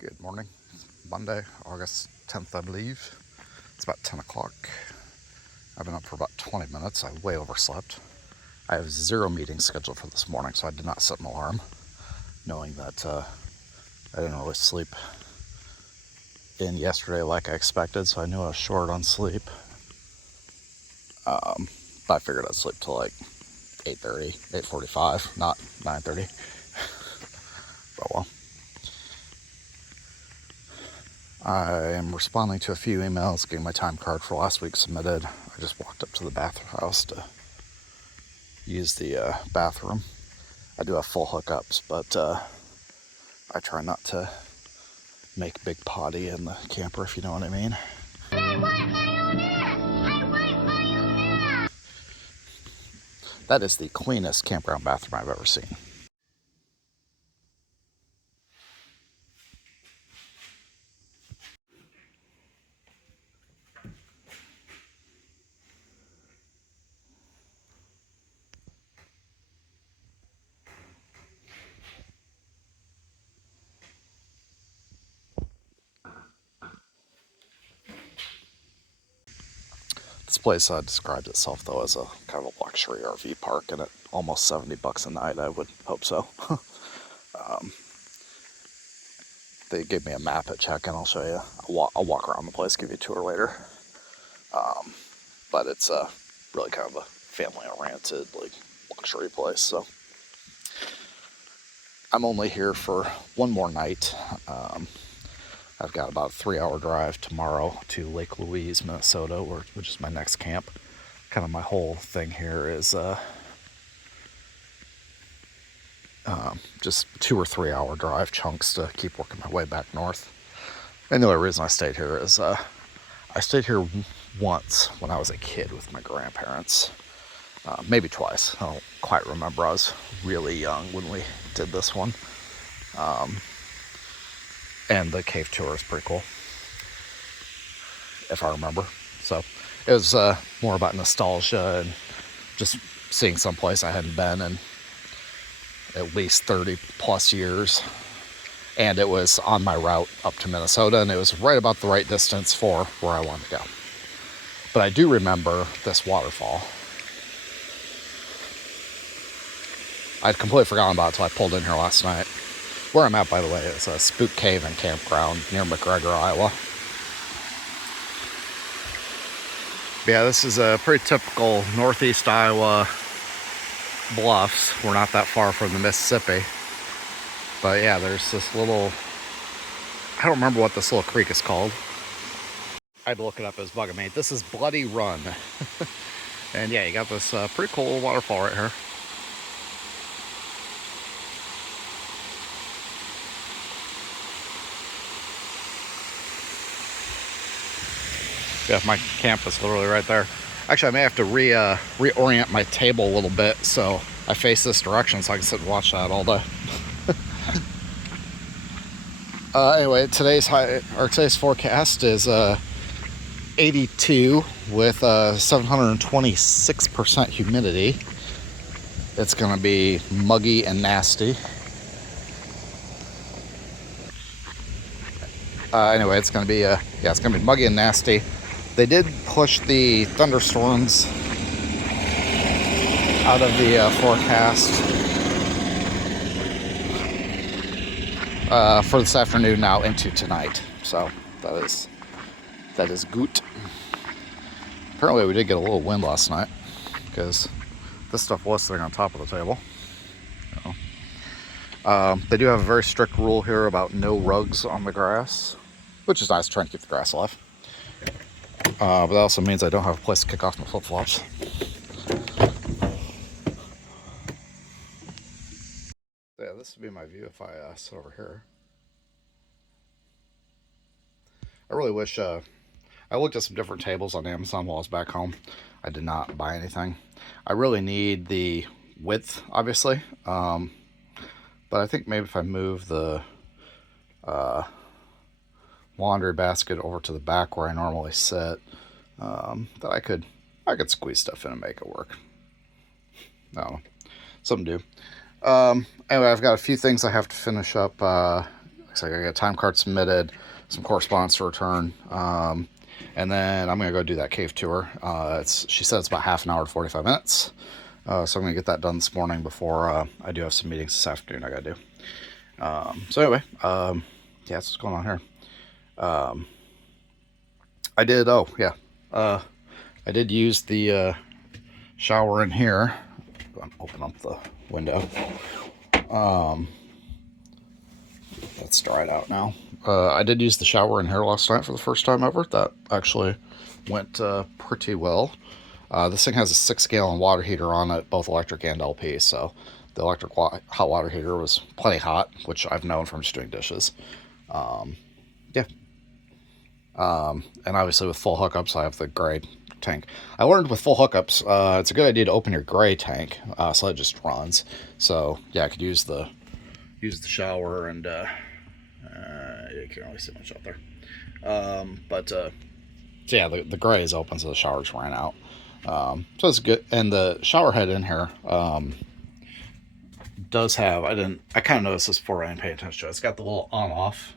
Good morning. Monday, August 10th, I believe. It's about 10 o'clock. I've been up for about 20 minutes. I way overslept. I have 0 meetings scheduled for this morning, so I did not set an alarm, knowing that I didn't really sleep in yesterday like I expected, so I knew I was short on sleep. But I figured I'd sleep till like 8:30, 8:45, not 9:30. But well. I am responding to a few emails, getting my time card for last week submitted. I just walked up to the bathhouse to use the bathroom. I do have full hookups, but I try not to make big potty in the camper, if you know what I mean. That is the cleanest campground bathroom I've ever seen. This place describes itself, though, as a kind of a luxury RV park, and at almost $70 a night, I would hope so. They gave me a map at check-in. I'll show you. I'll walk around the place, give you a tour later. But it's really kind of a family-oriented, like, luxury place. So I'm only here for one more night. I've got about a 3-hour drive tomorrow to Lake Louise, Minnesota, which is my next camp. Kind of my whole thing here is just 2 or 3 hour drive chunks to keep working my way back north. And the only reason I stayed here is I stayed here once when I was a kid with my grandparents. Maybe twice. I don't quite remember. I was really young when we did this one. And the cave tour is pretty cool, if I remember. So it was more about nostalgia and just seeing someplace I hadn't been in at least 30 plus years. And it was on my route up to Minnesota, and it was right about the right distance for where I wanted to go. But I do remember this waterfall. I'd completely forgotten about it until I pulled in here last night. Where I'm at, by the way, is a Spook Cave and Campground near McGregor, Iowa. Yeah, this is a pretty typical northeast Iowa bluffs. We're not that far from the Mississippi. But yeah, there's this little, I don't remember what this little creek is called. I had to look it up, as bugging me. This is Bloody Run. And yeah, you got this pretty cool waterfall right here. Yeah, my camp is literally right there. Actually, I may have to reorient my table a little bit so I face this direction so I can sit and watch that all day. Anyway, today's forecast is 82 with 726% humidity. It's going to be muggy and nasty. Anyway, it's going to be it's going to be muggy and nasty. They did push the thunderstorms out of the forecast for this afternoon now into tonight. So that is good. Apparently we did get a little wind last night because this stuff was sitting on top of the table. They do have a very strict rule here about no rugs on the grass, which is nice, trying to keep the grass alive. But that also means I don't have a place to kick off my flip-flops. Yeah, this would be my view if I sit over here. I really wish, I looked at some different tables on Amazon while I was back home. I did not buy anything. I really need the width, obviously. But I think maybe if I move the laundry basket over to the back where I normally sit, that I could squeeze stuff in and make it work. I don't know. Something to do. Anyway, I've got a few things I have to finish up So I got a time card submitted, some correspondence to return, and then I'm gonna go do that cave tour. She said it's about half an hour to 45 minutes. So I'm gonna get that done this morning before I do have some meetings this afternoon I gotta do. So anyway, yeah, that's what's going on here. I did, I did use the shower in here. Open up the window. That's dried out now. I did use the shower in here last night for the first time ever. That actually went pretty well. This thing has a 6-gallon water heater on it, both electric and LP, so the electric hot water heater was plenty hot, which I've known from just doing dishes. Yeah. And obviously with full hookups, I have the gray tank. I learned with full hookups, it's a good idea to open your gray tank, so it just runs. So yeah, I could use the shower, and you can't really see much out there. So yeah, the gray is open, so the shower's ran out. So it's good. And the shower head in here does have, I kind of noticed this before I didn't pay attention to it. It's got the little on-off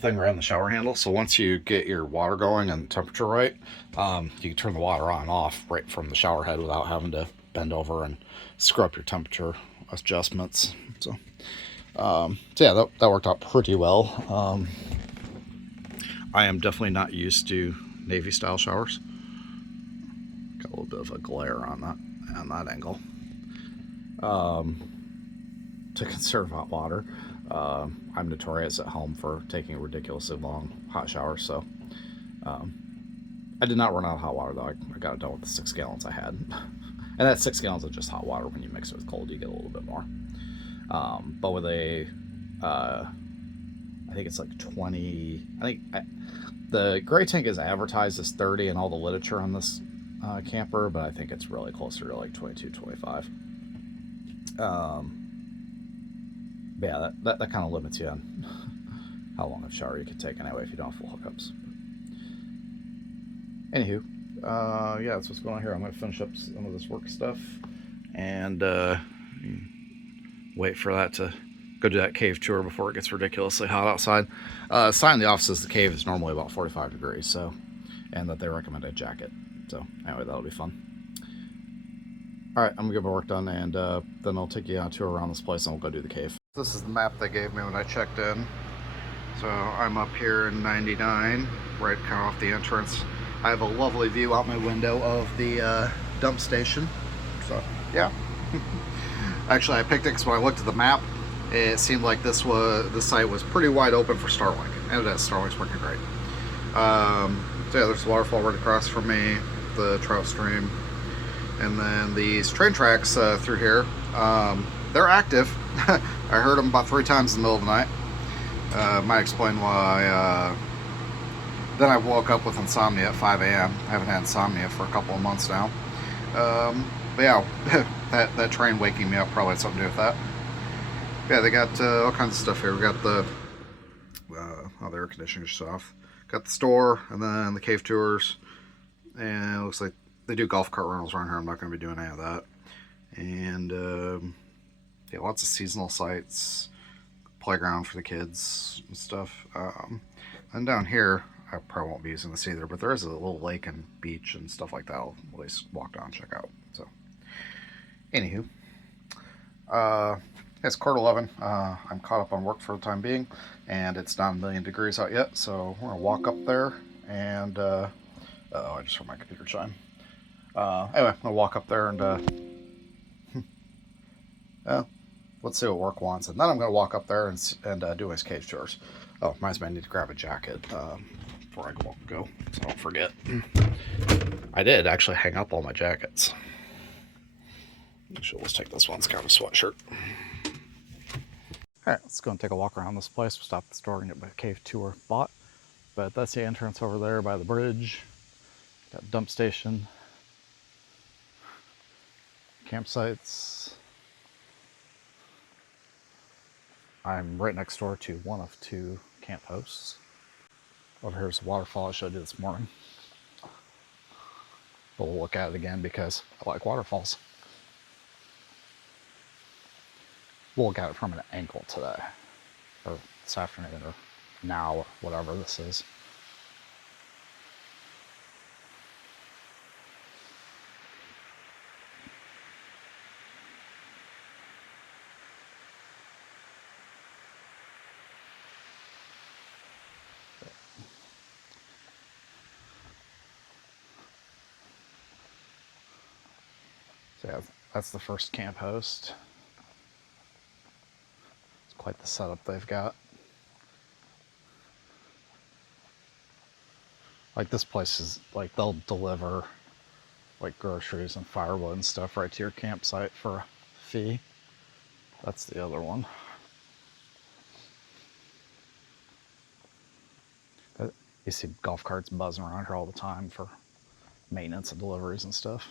thing around the shower handle. So once you get your water going and temperature right, you can turn the water on and off right from the shower head without having to bend over and screw up your temperature adjustments. So yeah, that worked out pretty well. I am definitely not used to Navy style showers. Got a little bit of a glare on that angle. To conserve hot water, I'm notorious at home for taking ridiculously long hot showers, so I did not run out of hot water though. I got it done with the 6 gallons I had. And that's 6 gallons of just hot water. When you mix it with cold, you get a little bit more. But with I think it's like 20. The gray tank is advertised as 30 in all the literature on this camper, but I think it's really closer to like 22, 25. But yeah, that kind of limits you on how long of a shower you can take anyway if you don't have full hookups. Anywho, yeah, that's what's going on here. I'm going to finish up some of this work stuff and wait for that to go do that cave tour before it gets ridiculously hot outside. Sign in the office says the cave is normally about 45 degrees, so, and that they recommend a jacket. So anyway, that'll be fun. All right, I'm gonna get my work done, and then I'll take you on a tour around this place, and we'll go do the cave. This is the map they gave me when I checked in. So I'm up here in 99, right kind of off the entrance. I have a lovely view out my window of the dump station. So yeah. Actually, I picked it because when I looked at the map, it seemed like the site was pretty wide open for Starlink, and it is. Starlink's working great. So yeah, there's a waterfall right across from me, the trout stream, and then these train tracks through here. They're active. I heard them about 3 times in the middle of the night. Might explain why. Then I woke up with insomnia at 5 a.m. I haven't had insomnia for a couple of months now. But yeah, that train waking me up probably had something to do with that. Yeah, they got all kinds of stuff here. We got the the air conditioning's off. Got the store, and then the cave tours, and it looks like they do golf cart rentals around here. I'm not going to be doing any of that. And yeah, lots of seasonal sites, playground for the kids and stuff. And down here, I probably won't be using this either, but there is a little lake and beach and stuff like that. I'll at least walk down and check out. So, anywho, it's 11:15. I'm caught up on work for the time being, and it's not 1,000,000 degrees out yet, so we're gonna walk up there and I just heard my computer chime. Anyway, I'm gonna walk up there and let's see what work wants, and then I'm gonna walk up there and do his cave tours. Oh, reminds me, I need to grab a jacket before I go, so I don't forget. I did actually hang up all my jackets. Actually, let's take this one. It's kind of a sweatshirt. All right, let's go and take a walk around this place. We'll stop at the store and get my cave tour bought. But that's the entrance over there by the bridge. Got dump station, campsites. I'm right next door to one of 2 camp hosts. Over here's the waterfall I showed you this morning. But we'll look at it again because I like waterfalls. We'll look at it from an angle today, or this afternoon or now or whatever this is. So yeah, that's the first camp host. It's quite the setup they've got. Like this place is like they'll deliver like groceries and firewood and stuff right to your campsite for a fee. That's the other one. You see golf carts buzzing around here all the time for maintenance and deliveries and stuff.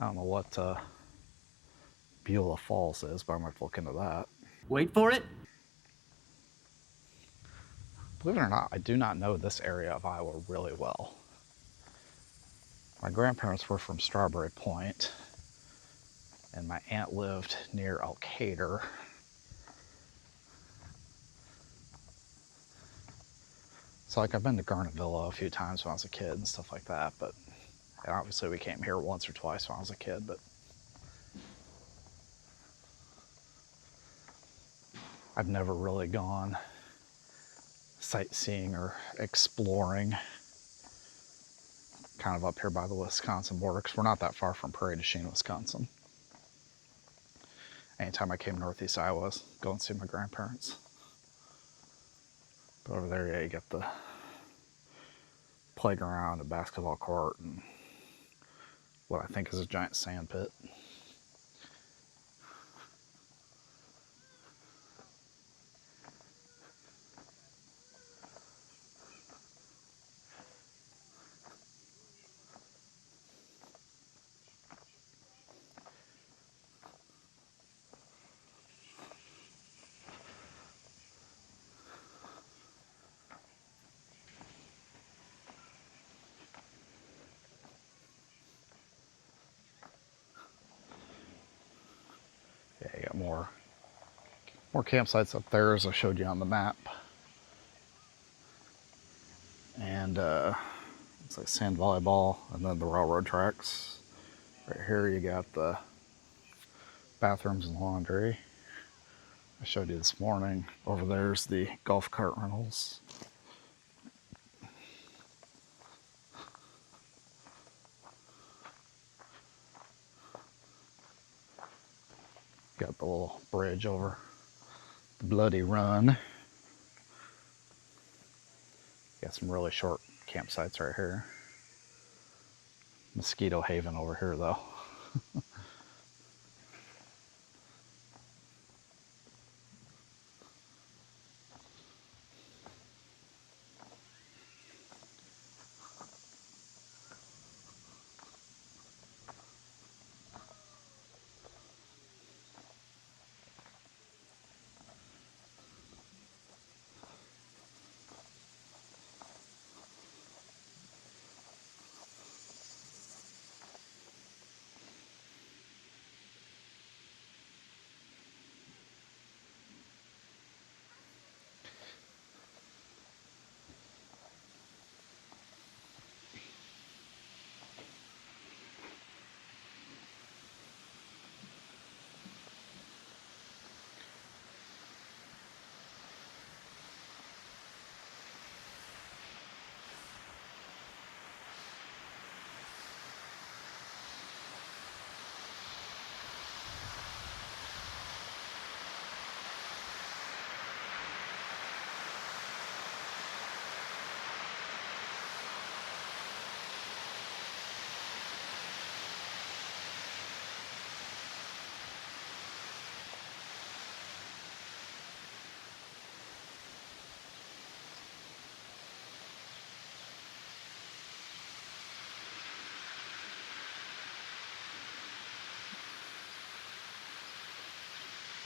I don't know what Beulah Falls is, but I might look into that. Wait for it. Believe it or not, I do not know this area of Iowa really well. My grandparents were from Strawberry Point, and my aunt lived near Alcater. So like I've been to Garnetville a few times when I was a kid and stuff like that, but and obviously we came here once or twice when I was a kid, but I've never really gone sightseeing or exploring kind of up here by the Wisconsin border, because we're not that far from Prairie du Chien, Wisconsin. Anytime I came northeast Iowa, I was go and see my grandparents. But over there, yeah, you got the playground, a basketball court, and what I think is a giant sand pit. Yeah, you got more campsites up there, as I showed you on the map. And it's like sand volleyball, and then the railroad tracks. Right here you got the bathrooms and laundry. I showed you this morning. Over there's the golf cart rentals. Got the little bridge over the Bloody Run. Got some really short campsites right here. Mosquito Haven over here though.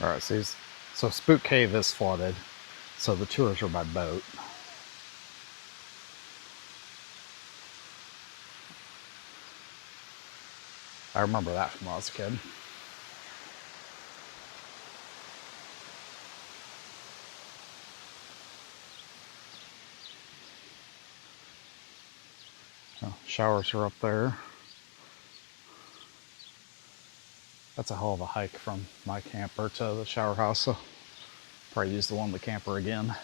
All right, so So Spook Cave is flooded, so the tours are by boat. I remember that from when I was a kid. So showers are up there. That's a hell of a hike from my camper to the shower house, so probably use the one in the camper again.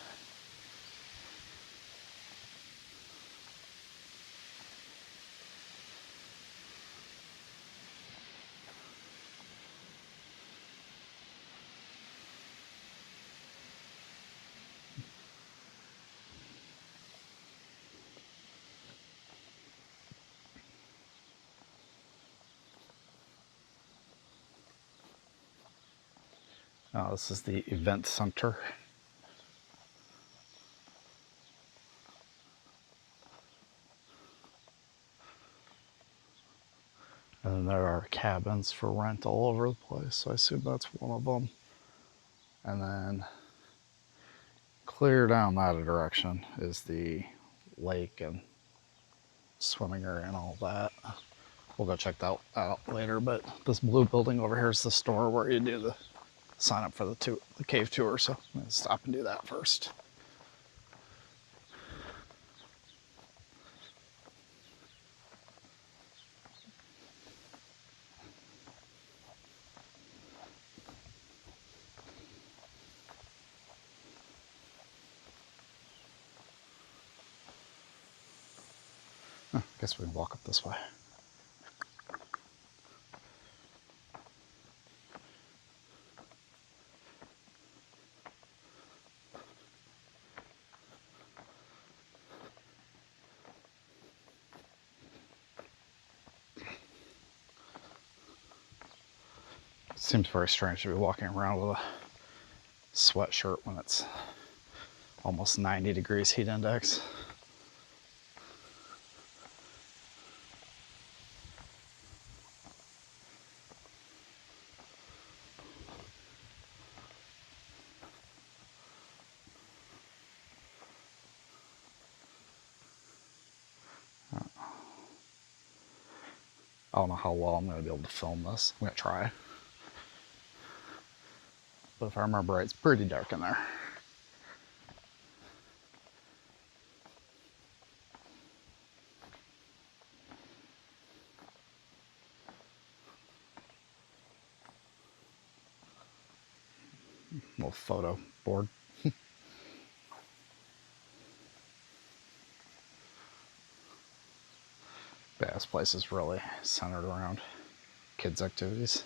This is the event center. And then there are cabins for rent all over the place, so I assume that's one of them. And then clear down that direction is the lake and swimming area and all that. We'll go check that out later, but this blue building over here is the store where you do the sign up for the cave tour, so I'm gonna stop and do that first. I guess we can walk up this way. It seems very strange to be walking around with a sweatshirt when it's almost 90 degrees heat index. I don't know how well I'm going to be able to film this. I'm going to try. But if I remember right, it's pretty dark in there. Little photo board. Yeah, this place is really centered around kids' activities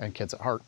and kids at heart.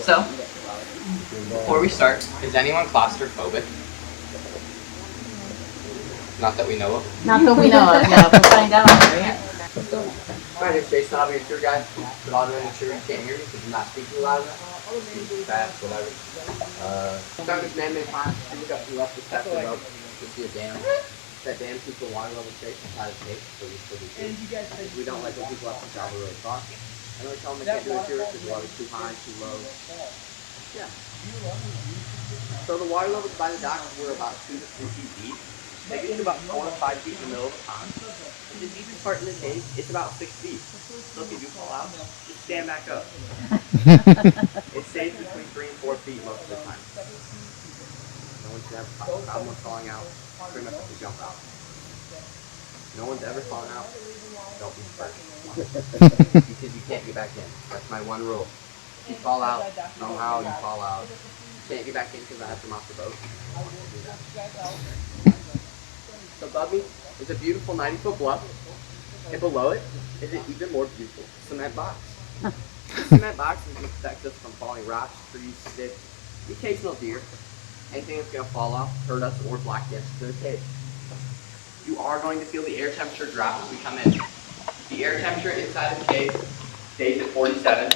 So, before we start, is anyone claustrophobic? Not that we know of. Not that we know of, yeah, we'll find out, right? My name's Jason. I'll be your tour guide. But I'll ensure you can't hear me because I'm not speaking loud enough. Speaking fast, whatever. Starting this man-made pond. I think up to the left is past the boat. You'll see a dam. That dam keeps the water level safe inside the cave, so we still do too. We don't like when people have to travel really far. I know we tell them they can't do it here because the water's too high, too low. Yeah. So the water levels by the dock were about 2 to 3 feet deep. They get to about 4 to 5 feet in the middle of the pond. And the deepest part in the cave is about 6 feet. So if you do fall out, just stand back up. It stays between 3 and 4 feet most of the time. No one should have a problem with falling out. Pretty much have to jump out. No one's ever fallen out. Don't be first. Because you can't get back in. That's my one rule. If you fall out, somehow you fall out. You can't get back in because I have to come off the boat. So above me is a beautiful 90-foot bluff. And below it is an even more beautiful cement box. The cement box is going to protect us from falling rocks, trees, sticks, the occasional deer. Anything that's going to fall off, hurt us, or block the entrance to the cave. You are going to feel the air temperature drop as we come in. The air temperature inside the cave stays at 47.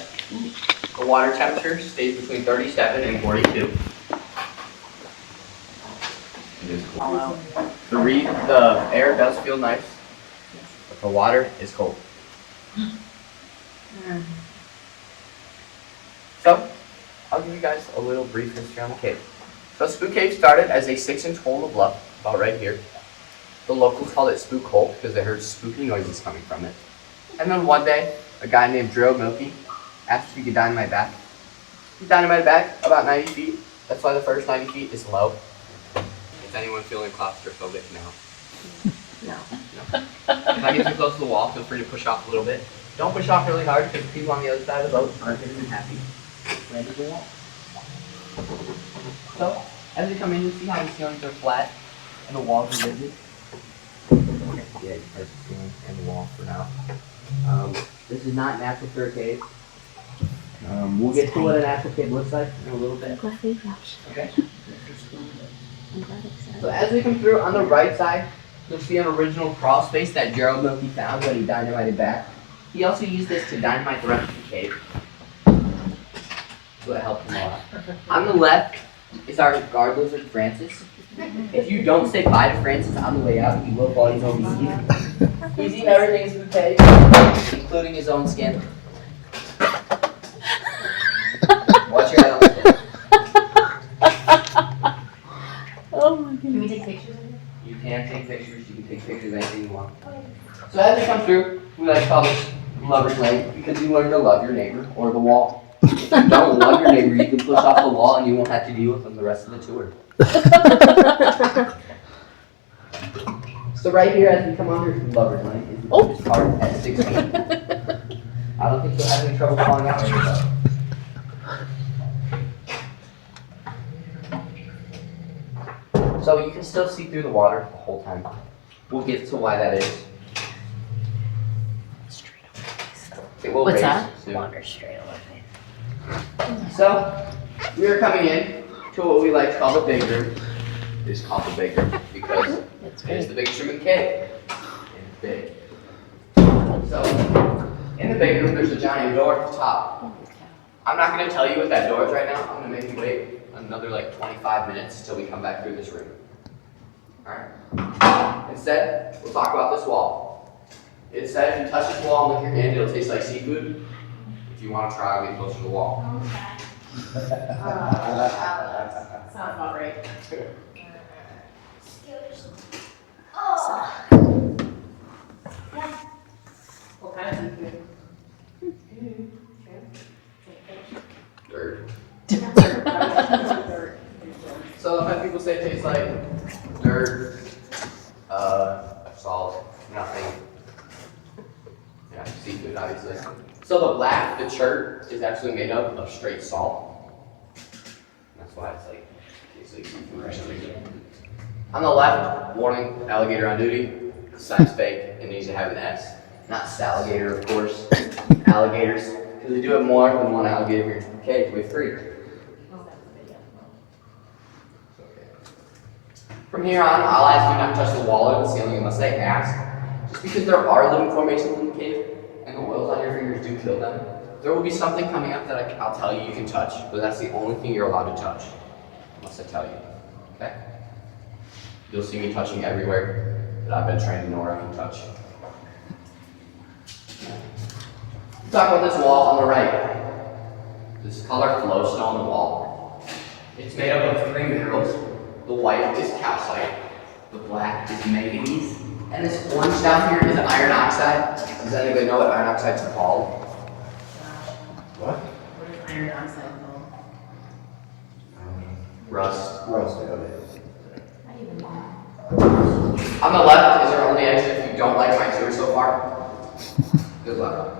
The water temperature stays between 37 and 42. It is cool. The air does feel nice, but the water is cold. So, I'll give you guys a little brief history on the cave. So Spook Cave started as a 6-inch hole in the bluff, about right here. The locals called it Spook Hole because they heard spooky noises coming from it. And then one day, a guy named Drew Milky asked if he could dynamite back. He dynamited back about 90 feet. That's why the first 90 feet is low. Is anyone feeling claustrophobic now? No. If I get too close to the wall, feel free to push off a little bit. Don't push off really hard because the people on the other side of the boat aren't going to be happy. Land the wall. So, as you come in, you see how the ceilings are flat and the walls are rigid. Yeah, you part the ceiling and the wall for now. This is not natural for a cave. We'll get to what a natural cave looks like in a little bit. Okay. So as we come through on the right side, you'll see an original crawl space that Gerald Milky found when he dynamited back. He also used this to dynamite the rest of the cave. So that helped him a lot. On the left is our guard lizard, Francis. If you don't say bye to Francis on the way out, he will fall his own eat. He's eaten everything in Spook Cave, including his own skin. Watch your head on the floor. Oh my goodness. Can we take pictures of it? You can take pictures. You can take pictures of anything you want. So as you come through, we like to call this Lover's Lane because you learn to love your neighbor or the wall. If you don't love your neighbor, you can push off the wall and you won't have to deal with them the rest of the tour. So right here, as we come under Lover's Lane, is the deepest part at 6 feet. I don't think you'll have any trouble falling out here though. So you can still see through the water the whole time. We'll get to why that is. It will What's raise that? soon. Water straight away. So, we are coming in to what we like to call the big room. It's called the big room because It's it is big. the biggest room in the cave. It's big. So, in the big room, there's a giant door at the top. I'm not going to tell you what that door is right now. I'm going to make you wait another like 25 minutes until we come back through this room. Alright? Instead, we'll talk about this wall. It said if you touch this wall and lick your hand, it'll taste like seafood. If you want to try, I'll get closer to the wall. Sounds about right. What kind of seafood? Dirt. So I've had people say it tastes like dirt, salt, nothing. Yeah, seafood, obviously. So the black, the chert, is actually made up of straight salt. That's why it's like, tastes like seafood or something. On the left, warning, alligator on duty. Sign's fake, it needs to have an S. Not Stalagator, of course. Alligators, because they do have more than one alligator here in the cave. We have 3. From here on, I'll ask you not to touch the wall or the ceiling unless they ask. Just because there are living formations in the cave, and the oils on your fingers do kill them, there will be something coming up that I'll tell you can touch, but that's the only thing you're allowed to touch, unless I tell you, okay? You'll see me touching everywhere that I've been trained to know where I can touch. Talk about this wall on the right. This is called our flowstone wall. It's made up of 3 minerals. The white is calcite, the black is manganese, and this orange down here is iron oxide. Does anybody know what iron oxide is called? What? What is iron oxide called? Rust. Okay. I even know. On the left is our only exit if you don't like my tour so far. Good luck.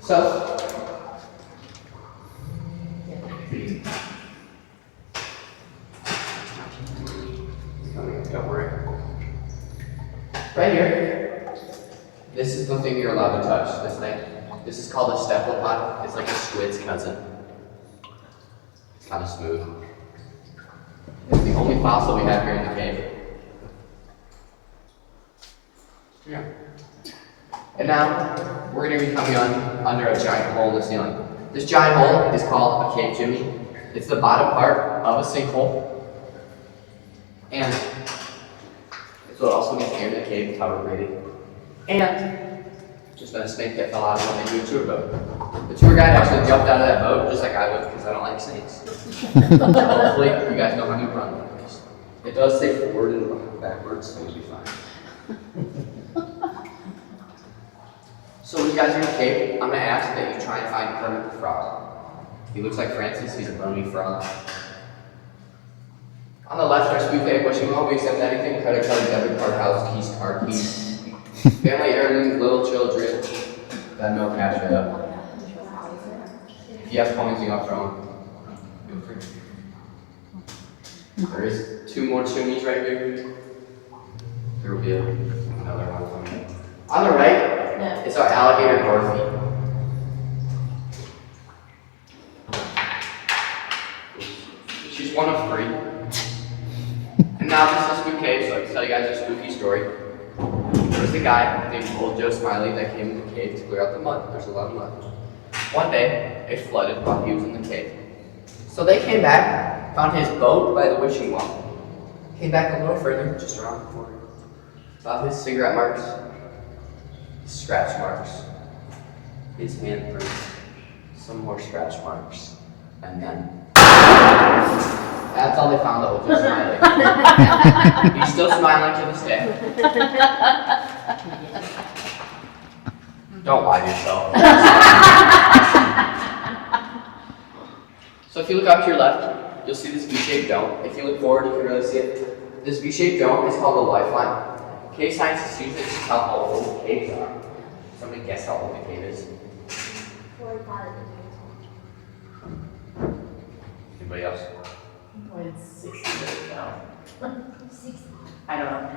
So, don't worry. Right here, this is the thing you're allowed to touch, this thing. This is called a cephalopod. It's like a squid's cousin. It's kind of smooth. It's the only fossil we have here in the cave. Yeah. And now, we're going to be coming under a giant hole in the ceiling. This giant hole is called a cave chimney. It's the bottom part of a sinkhole. And it's what also gets air in the cave, it's how we're rated. And just been a snake that fell out of when they do a tour boat. The tour guide actually jumped out of that boat just like I would because I don't like snakes. Hopefully, you guys know how to run like this. It does say forward and backwards, so it'll be fine. So when you guys are in the cave, I'm going to ask that you try and find Kermit the Frog. He looks like Francis, he's a bony frog. On the left, our Spook Cave wishing well, we accept anything, credit card, debit card, house keys, car keys, family heirlooms, little children, that no cash it up. If you have coins you want to throw them, feel free. There is 2 more chimneys right here. There will be another one coming. On the right, it's our alligator Dorothy. She's one of 3. And now this is Spook Cave, so I can tell you guys a spooky story. There was a guy named Old Joe Smiley that came in the cave to clear out the mud. There's a lot of mud. One day, it flooded while he was in the cave. So they came back, found his boat by the wishing well. Came back a little further, just around the corner. Found his cigarette marks, his scratch marks, his handprint, some more scratch marks, and then that's all they found of Old Joe Smiley. He's still smiling to this day. Don't lie to yourself. So if you look up to your left, you'll see this V-shaped dome. If you look forward, you can really see it. This V-shaped dome is called a lifeline. Cave scientists use it to tell how old caves are. Somebody guess how old the cave is? 45. Anybody else? It's 60 years ago. 60. I don't know.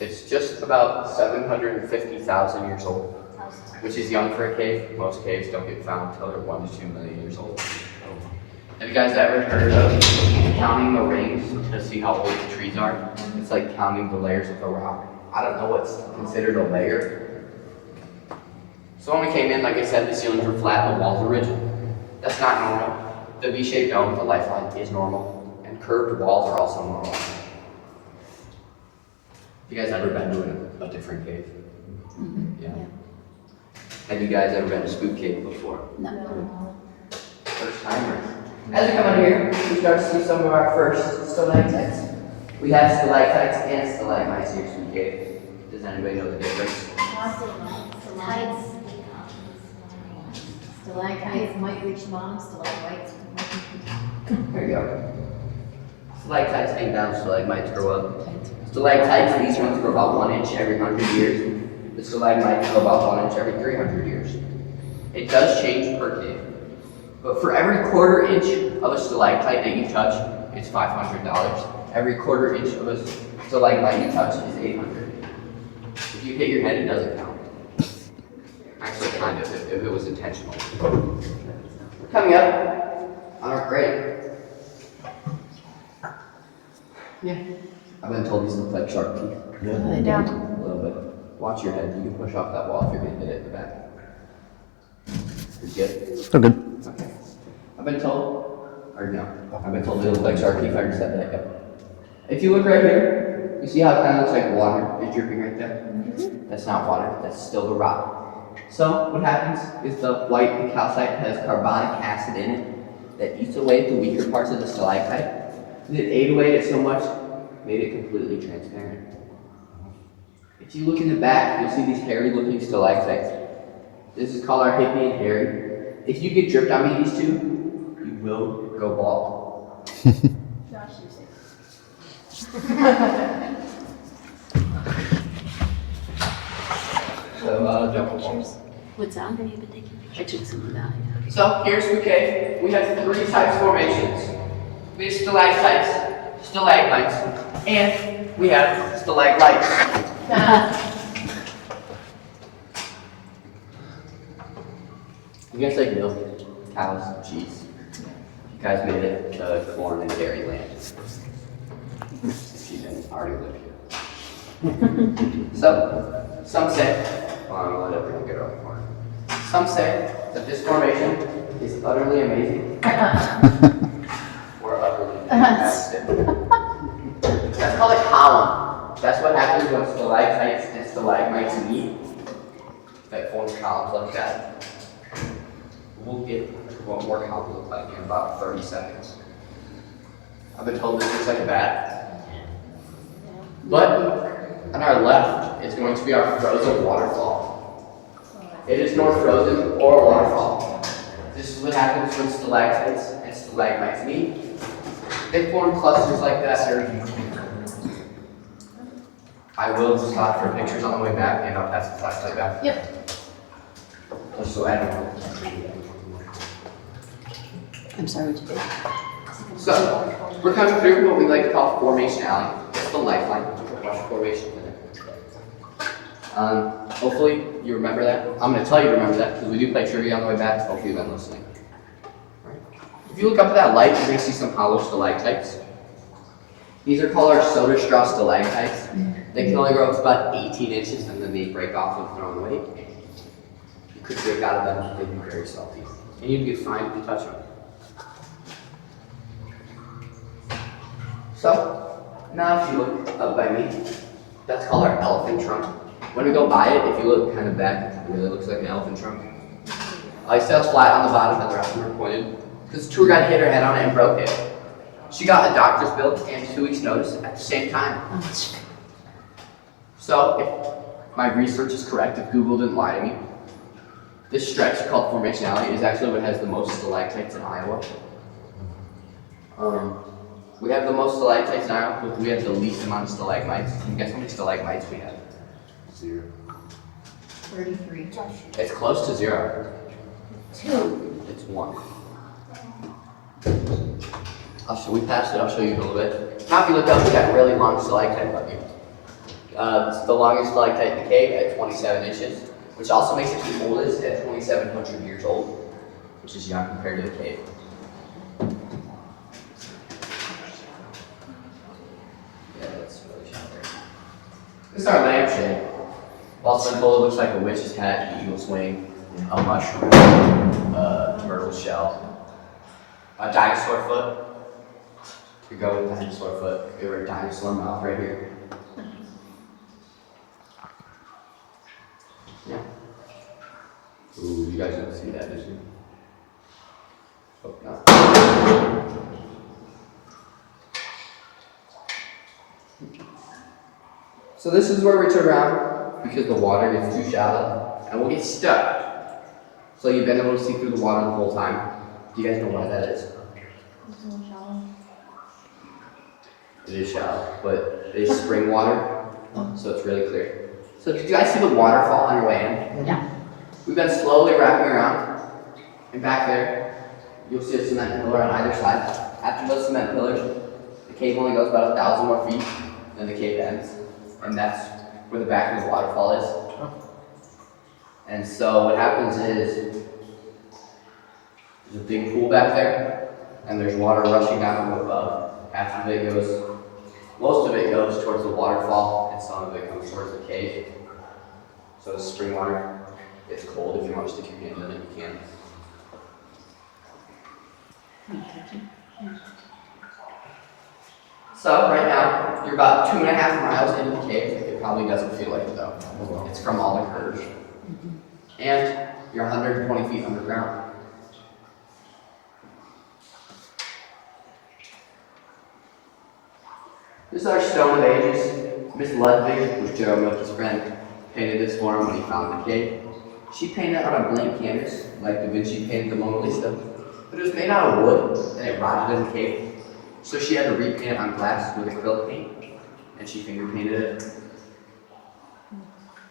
It's just about 750,000 years old, which is young for a cave. Most caves don't get found until they're 1 to 2 million years old. Have you guys ever heard of counting the rings to see how old the trees are? It's like counting the layers of a rock. I don't know what's considered a layer. So when we came in, like I said, the ceilings were flat and the walls were rigid. That's not normal. The V-shaped dome, the lifeline, is normal. And curved walls are also normal. Have you guys ever been to a different cave? Mm-hmm. Yeah. Have you guys ever been to Spook Cave before? No. First timer. As we come in here, we start to see some of our first stalactites. We have stalactites and stalagmites here in Spook Cave. Does anybody know the difference? Stalactites might reach bottom, stalagmites might be. There you go. Stalactites hang down, stalagmites grow up. Stalactites, these ones grow about 1 inch every 100 years. The stalagmites grow about 1 inch every 300 years. It does change per cave. But for every 1/4 inch of a stalactite that you touch, it's $500. Every 1/4 inch of a stalagmite you touch is $800. If you hit your head, it doesn't count. Actually, kind of, if it was intentional. Coming up on our grade. Yeah. I've been told these look like shark teeth. Yeah. A little bit. Watch your head. You can push off that wall if you're going to hit it in the back. You're good? Still good. Okay. I've been told, or no, I've been told they look like shark teeth. I just said that. Yep. If you look right here, you see how it kind of looks like water is dripping right there? That's not water. That's still the rock. So what happens is the white calcite has carbonic acid in it that eats away at the weaker parts of the stalactite. And it ate away at it so much, made it completely transparent. If you look in the back, you'll see these hairy-looking stalactites. This is called our hippie and hairy. If you get dripped on these two, you will go bald. Josh, you say. So, jump. What's that? I took some of that, yeah. So here's Spook Cave. We have 3 types of formations. We have stalactites, stalagmites, and we have stalagmites. You guys like milk, cows, cheese. You guys made it to corn and dairy land. If you didn't already live here. So, some say, well, I'm gonna let everyone get off corn. Some say that this formation is utterly amazing. Or utterly fantastic. That's called a column. That's what happens when stalactites and stalagmites meet. That forms columns like that. We'll get what more columns look like in about 30 seconds. I've been told this looks like a bat. But on our left is going to be our frozen waterfall. It is nor frozen or a waterfall. This is what happens when stalactites and stalagmites meet. They form clusters like that. I will stop for pictures on the way back, and I'll pass the flashlight back. Yep. Just so I don't. I'm sorry, what you did. So, we're coming through what we like to call Formation Alley. It's the lifeline to watch formation in it. Hopefully you remember that. I'm going to tell you to remember that because we do play trivia on the way back. Hopefully you've been listening. Right. If you look up at that light, you're going to see some hollow stalactites. These are called our soda straw stalactites. They can only grow up to about 18 inches and then they break off with their own weight. You could drink out of them, they'd be very salty. And you'd get fined if you touch them. So, now if you look up by me, that's called our elephant trunk. When we go by it, if you look kind of back, it really looks like an elephant trunk. I sailed flat on the bottom and the rest of them are pointed because the tour guide hit her head on it and broke it. She got a doctor's bill and 2 weeks notice at the same time. So, if my research is correct, if Google didn't lie to me, this stretch called Formation Alley is actually what has the most stalactites in Iowa. We have the most stalactites in Iowa, but we have the least amount of stalagmites. Can you guess how many stalagmites we have? 0. 33. It's close to 0. 2. It's 1. We passed it, I'll show you a little bit. Now if you look up, we got a really long stalactite above you. It's the longest stalactite in the cave at 27 inches, which also makes it the oldest at 2,700 years old, which is young compared to the cave. Yeah, that's really shallow there. This is our lampshade. While simple, it looks like a witch's hat, an eagle's wing, a mushroom, a turtle shell, a dinosaur foot. To go with dinosaur foot, we have a dinosaur mouth right here. Yeah. Ooh, you guys didn't see that, did you? Hope not. So this is where we turn around because the water gets too shallow and we'll get stuck. So you've been able to see through the water the whole time. Do you guys know why that is? It is shallow, but it is spring water, so it's really clear. So did you guys see the waterfall on your way in? Yeah. We've been slowly wrapping around, and back there, you'll see a cement pillar on either side. After those cement pillars, the cave only goes about 1,000 more feet, then the cave ends, and that's where the back of the waterfall is. And so what happens is, there's a big pool back there, and there's water rushing down from above. Half of it goes, Most of it goes towards the waterfall, and some of it comes towards the cave. So the spring water, it's cold. If you want to stick your hand in it, you can. So right now, you're about 2.5 miles into the cave. It probably doesn't feel like it though. It's from all the curves. And you're 120 feet underground. This is our Stone of Ages. Miss Ludwig, who's Joe Milky's friend, painted this for him when he found the cave. She painted it on a blank canvas, like Da Vinci painted the Mona Lisa. But it was made out of wood, and it rotted in the cave. So she had to repaint it on glass with acrylic paint, and she finger painted it.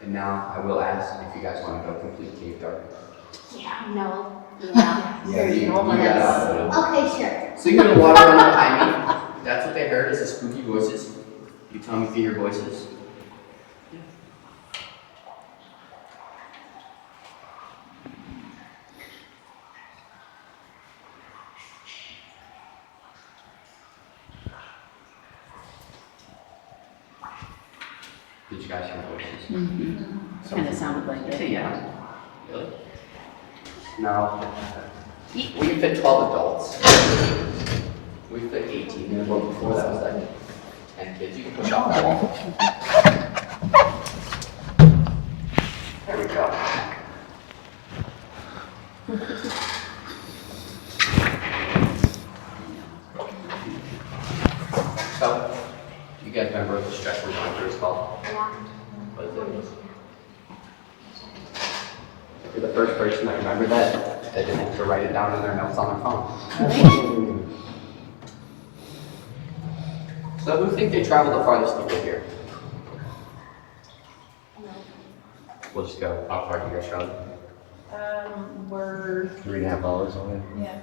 And now I will ask if you guys want to go complete cave dark. Yeah, no. Yeah. You got it. Okay, sure. So you hear the water run behind me. That's what they heard, is the spooky voices. You tell me if you hear voices. Did you guys hear voices? Kind of sounded like it. Yeah. Really? No. We can fit 12 adults. We fit 18 in the boat before. That was like 10 kids. You can push off that wall. There we go. So, you guys remember what the stretch we're going through is called? Yeah. What is it? You're the first person that remembered that. They didn't have to write it down in their notes on their phone. So who think they traveled the farthest to get here? We'll just go. How far do you guys travel? We're, 3.5 hours away. yeah.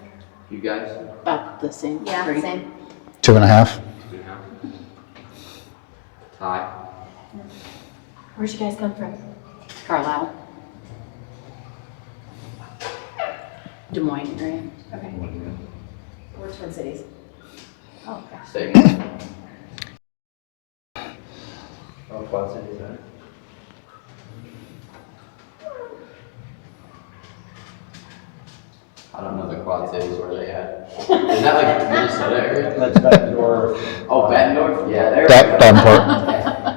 You guys? About the same. Yeah, Three. same. 2.5. 2.5. Ty? Where'd you guys come from? Carlisle. Des Moines area. Okay. We're Twin Cities. Oh, gosh. Same. Oh, Quad Cities, right? I don't know the Quad Cities where they at. Is that like Minnesota area? That's Bettendorf. Oh, Bettendorf? Yeah, there we go. Davenport.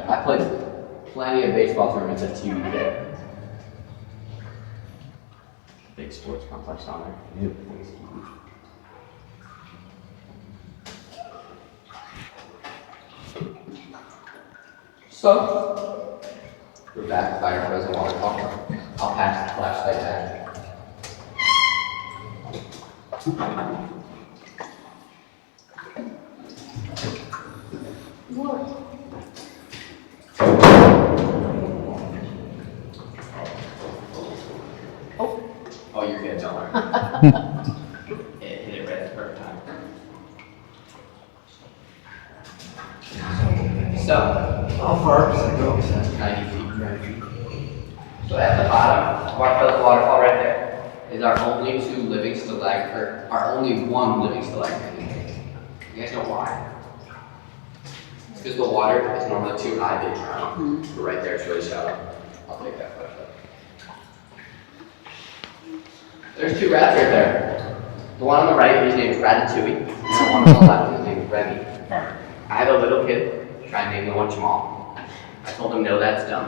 I played plenty of baseball tournaments at TUK. Big sports complex down there. So, we're back by our present waterfall. I'll pass the flashlight back. Oh, you're good, don't worry. It hit it right at the perfect time. So, How far does it go? 90 feet. So at the bottom of our present waterfall right there is our only two living stalagmites, or our only one living stalagmite. You guys know why? It's because the water is normally too high to drown. But right there, it's really shallow. I'll take that flashlight. There's two rats right there. The one on the right, his name is Ratatouille, and the one on the left, his name is Remy. I had a little kid try and name the one Jamal. I told him, no, that's dumb.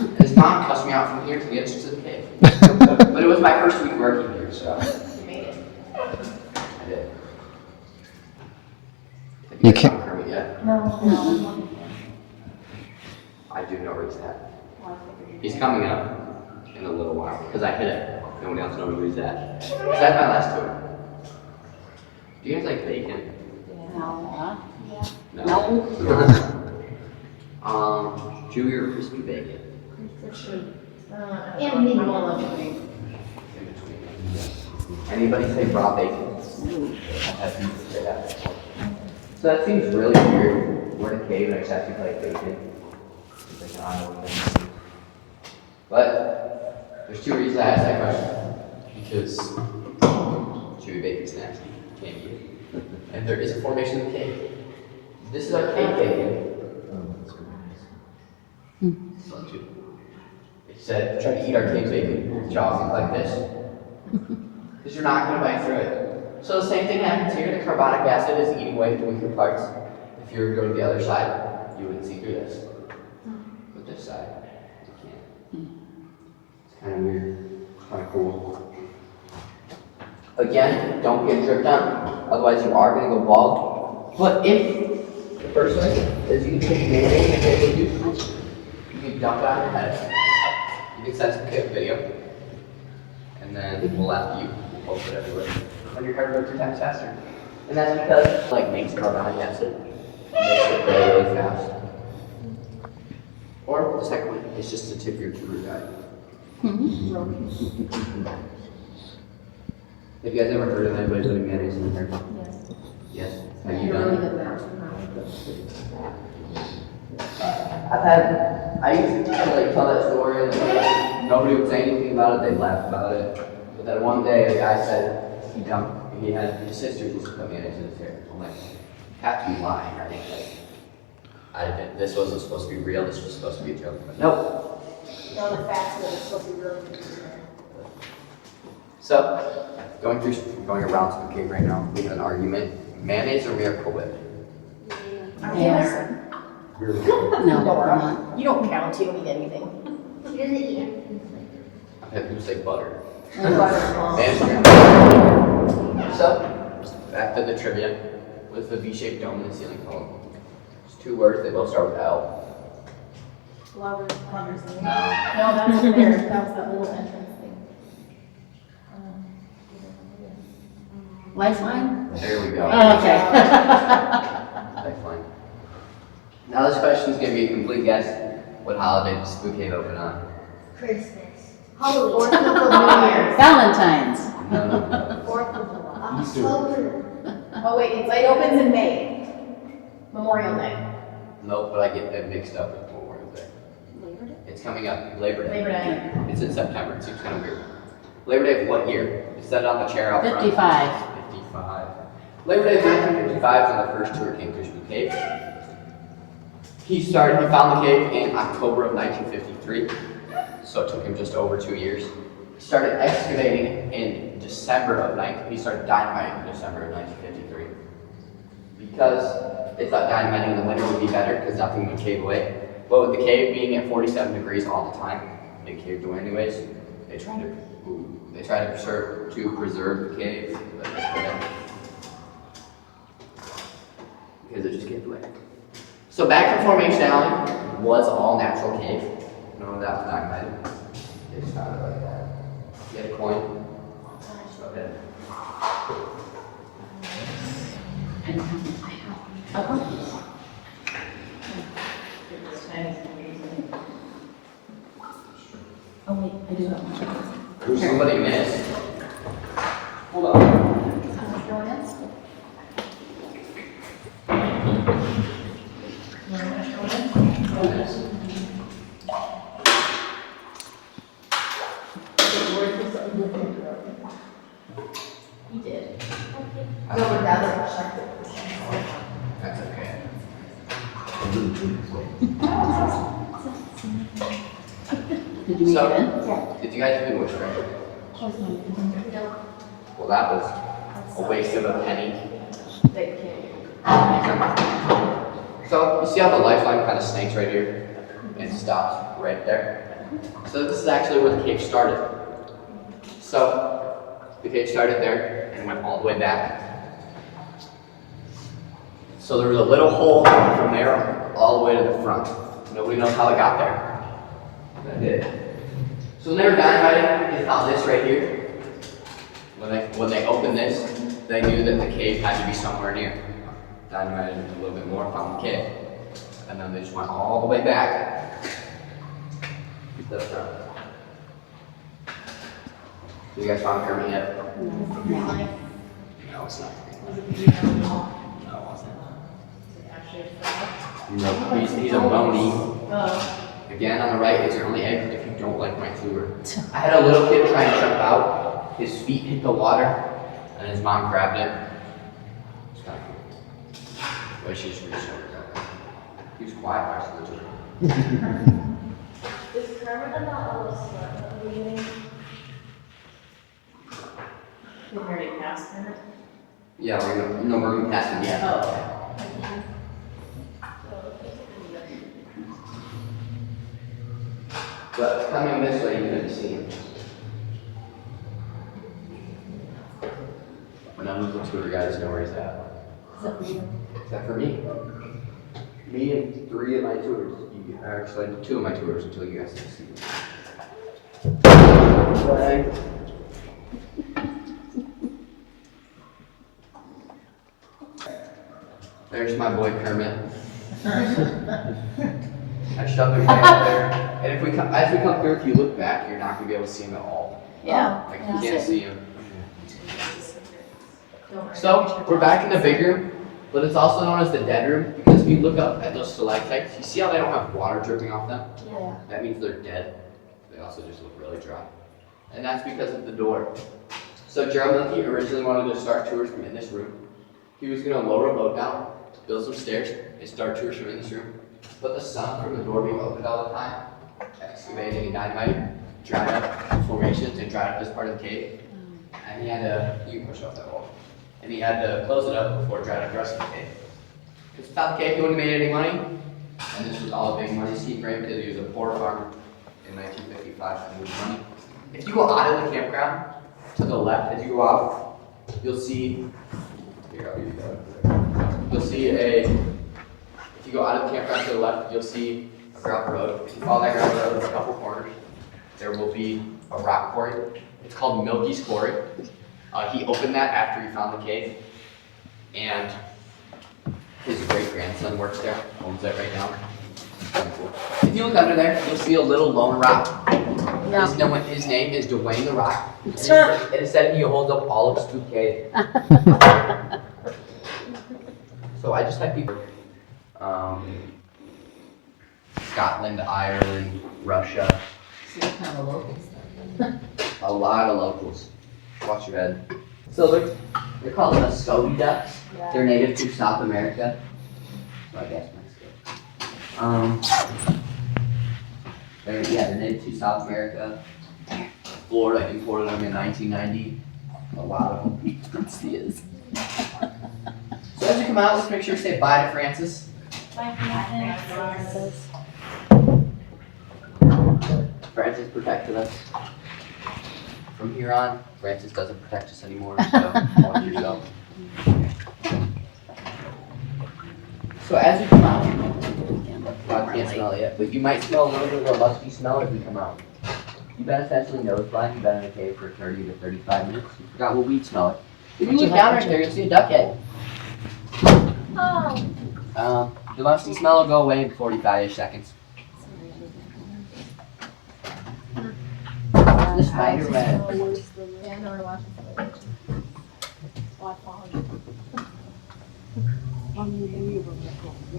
And his mom cussed me out from here to the entrance of the cave. But it was my first week working here, so You made it. I did. Have You guys can't- found Kermit yet? No. I do know where he's at. He's coming up in a little while, because I hit it. No one else knows where he's at. So that's my last tour. Do you guys like bacon? No. No. No. Chewy or crispy bacon? And mini. I'm all up to me. In between. Anybody say raw bacon? I've had people say that before. So that seems really weird. We're in a cave and I actually like bacon. It's like an Iowa thing. But there's two reasons I asked that question. Because chewy bacon's nasty. You can't eat it. And there is a formation in the cave. This is our cave bacon. Fun too. It said, try to eat our cave bacon with jaws like this. Because you're not going to bite through it. So the same thing happens here. The carbonic acid is eating away at the weaker parts. If you were to go to the other side, you wouldn't see through this. But this side, you can. It's kind of weird. Kind of cool. Again, don't get dripped on. Otherwise you are going to go bald. But if the first way is you can take mayonnaise and take you can dump it on your head. You can send some kid video. And then we'll laugh at you. We'll post it everywhere. When your heart goes 3 times faster. And that's because it like makes carbonic acid. Makes it grow really fast. Or the second one is just to tip your tuber guide. Have you guys ever heard of anybody putting mayonnaise in their hair? Yes. Have you done it? I used to like tell that story and like, nobody would say anything about it, they'd laugh about it. But then one day the guy said he had his sister used to put mayonnaise in his hair. I'm like, you have to be lying, right? Like, this wasn't supposed to be real, this was supposed to be a joke. But nope. No, the facts that it's supposed to be real. So, going around Spook Cave right now, we have an argument. Mayonnaise or Miracle Whip? Yes. No, we're not. You don't count, you don't eat anything. She doesn't eat anything. I have to say butter. Butter. Mayonnaise. So, back to the trivia. What's the V-shaped dome in the ceiling called? It's 2 words, they both start with L. Lovers. No. No, that's up there. That was that little entrance thing. Lifeline? There we go. Oh, okay. Lifeline. Now this question is going to be a complete guess. What holiday does Spook Cave open on? Christmas. Halloween. 4th of July. Valentine's. No. 4th of July. October. Oh wait, it opens in May. Memorial Day. Nope, but I get that mixed up with Memorial Day. Labor Day? It's coming up, Labor Day. Labor Day. It's in September, it seems kind of weird. Labor Day of what year? Set it on the chair out front. 55. 55. Labor Day of 1955 is when the first tour came through Spook Cave. He found the cave in October of 1953, so it took him just over 2 years. He started excavating in December of he started dynamiting in December of 1953. Because they thought dynamiting in the winter would be better because nothing would cave away. But with the cave being at 47 degrees all the time, it caved away anyways. They tried to preserve the cave, but they couldn't. Because it just caved away. So back in Formation Alley was all natural cave. No, that was not good. They just found it like that. You had a coin? Okay. Oh wait, I do have one. Somebody missed. Hold on. Going in? You did. No, but that's checked it. That's okay. Did you make So- it in? Did you guys do witchcraft? Well, that was a waste of a penny. They can't. So, you see how the lifeline kind of snakes right here and stops right there? So this is actually where the cave started. So, the cave started there and went all the way back. So there was a little hole from there all the way to the front. Nobody knows how it got there. That did. So when they were dynamiting, they found this right here. When they opened this, they knew that the cave had to be somewhere near. Dynamited a little bit more, found the cave. And then they just went all the way back to the front. You guys found Kermit yet? No, it's not. No, it wasn't. No, he's a bony. Again, on the right is your only egg if you don't like my tour. I had a little kid try and jump out. His feet hit the water, and his mom grabbed it. It's kind of cool. But she's reached over. He was quiet the rest of the tour. Is Kermit and not all of us at the beginning? We already passed Kermit. Yeah, we're gonna pass him yet. Oh. But coming this way, you couldn't see him. None of the tour guides know where he's at. Except for me. Me and 3 of my tours. Actually, 2 of my tours until you guys can see me. There's my boy Kermit. I shoved him right there. And if we come, as we come through, if you look back, you're not gonna be able to see him at all. Yeah. Like you can't see him. So we're back in the big room, but it's also known as the dead room because if you look up at those stalactites, you see how they don't have water dripping off them? Yeah. That means they're dead. They also just look really dry. And that's because of the door. So Gerald Linke originally wanted to start tours from in this room. He was gonna lower a boat down, build some stairs, and start tours from in this room. But the sun from the door being opened all the time, excavating and dynamite, dried up formations and dried up this part of the cave. And he had to, you can push off that wall. And he had to close it up before drying up the rest of the cave. Because without the cave, he wouldn't have made any money. And this was all a big money scheme for him because he was a poor farmer in 1955 and moved money. If you go out of the campground, to the left as you go out, you'll see, here, I'll give you that. You'll see if you go out of the campground to the left, you'll see a gravel road. If you follow that gravel road, there's a couple corners. There will be a rock quarry. It's called Milky's Quarry. He opened that after he found the cave, and his great-grandson works there, owns it right now. Cool. If you look under there, you'll see a little lone rock. Yeah. His name is Dwayne the Rock. Sure. It is said he holds up all of Spook Cave. So I just had people, Scotland, Ireland, Russia, a lot of locals. Watch your head. So they're called Muscovy ducks. They're native to South America. So I guess Mexico. They're native to South America. Florida imported them in 1990. A lot of them. So as you come out, let's make sure to say bye to Francis. Francis protected us. From here on, Francis doesn't protect us anymore, so watch yourself. So as you come out, I can't smell it yet, but you might smell a little bit of a musky smell as we come out. You've been essentially nose blind, you've been in a cave for 30 to 35 minutes, you forgot what weed smell like. If you look down right there, you'll see a duck head. Oh. The musky smell will go away in 45-ish seconds. The spider web. Yeah, no, we're watching something.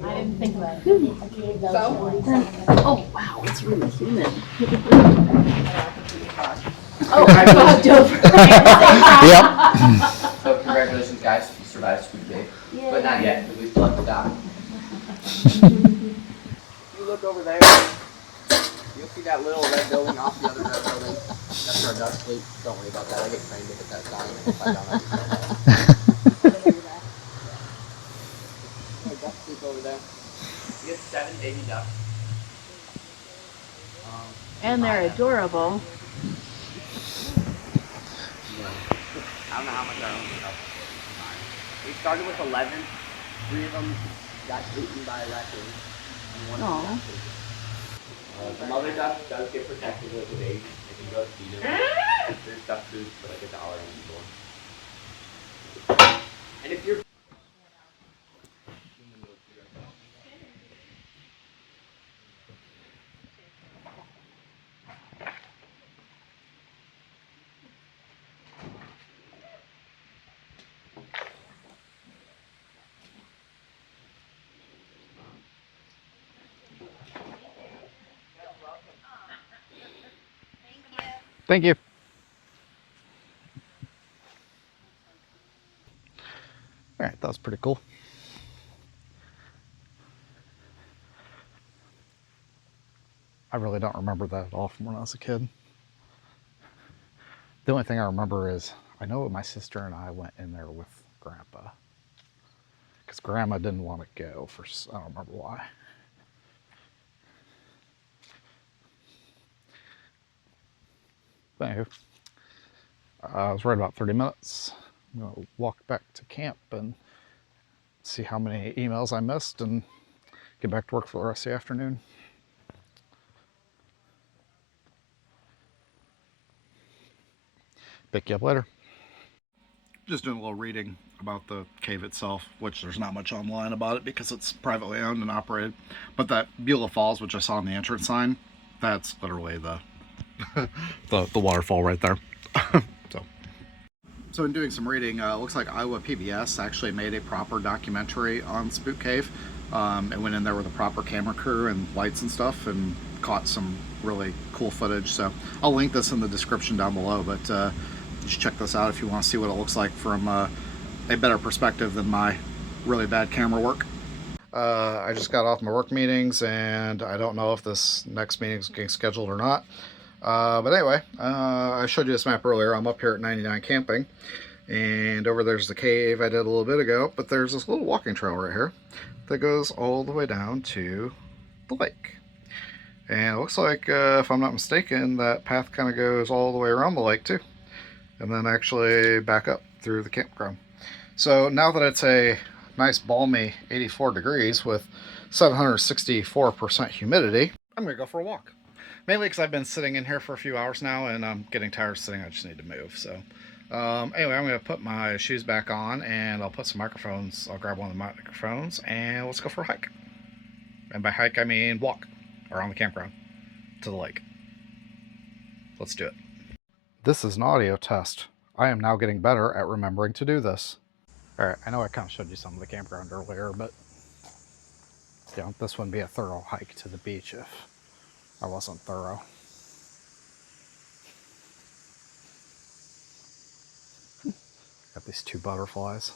I didn't think about it. Oh, wow, it's really humid. Oh, I fucked over. Yep. So congratulations guys, you survived Spook Cave. But not yet, at least left the dock. You look over there, you'll see that little red building off the other red building. That's where our ducks sleep. Don't worry about that, I get trained to hit that sign and if I don't, I just don't. My ducks sleep over there. We get 7 baby ducks. And they're adorable. I don't know how much I own of. We started with 11. 3 of them got eaten by a raccoon. And 1 of them got taken. The mother duck does get protected with the baby. If you go to feed them, there's duck food for like $1 in the store. And if you're Thank you. All right, that was pretty cool. I really don't remember that at all from when I was a kid. The only thing I remember is I know my sister and I went in there with Grandpa. Because Grandma didn't want to go for, I don't remember why. But anyway, I was right about 30 minutes. I'm going to walk back to camp and see how many emails I missed and get back to work for the rest of the afternoon. Pick you up later. Just doing a little reading about the cave itself, which there's not much online about it because it's privately owned and operated. But that Beulah Falls, which I saw on the entrance sign, that's literally the the waterfall right there. So in doing some reading, it looks like Iowa PBS actually made a proper documentary on Spook Cave. It went in there with a proper camera crew and lights and stuff and caught some really cool footage. So I'll link this in the description down below, but you should check this out if you want to see what it looks like from a better perspective than my really bad camera work. I just got off my work meetings and I don't know if this next meeting is getting scheduled or not. But anyway, I showed you this map earlier. I'm up here at 99 camping, and over there's the cave I did a little bit ago, but there's this little walking trail right here that goes all the way down to the lake. And it looks like, if I'm not mistaken, that path kind of goes all the way around the lake too, and then actually back up through the campground. So now that it's a nice balmy 84 degrees with 764% humidity, I'm going to go for a walk. Mainly because I've been sitting in here for a few hours now and I'm getting tired of sitting. I just need to move. So anyway, I'm going to put my shoes back on and I'll put some microphones. I'll grab one of the microphones and let's go for a hike. And by hike, I mean walk around the campground to the lake. Let's do it. This is an audio test. I am now getting better at remembering to do this. All right, I know I kind of showed you some of the campground earlier, but you know, this wouldn't be a thorough hike to the beach if I wasn't thorough. Got these two butterflies.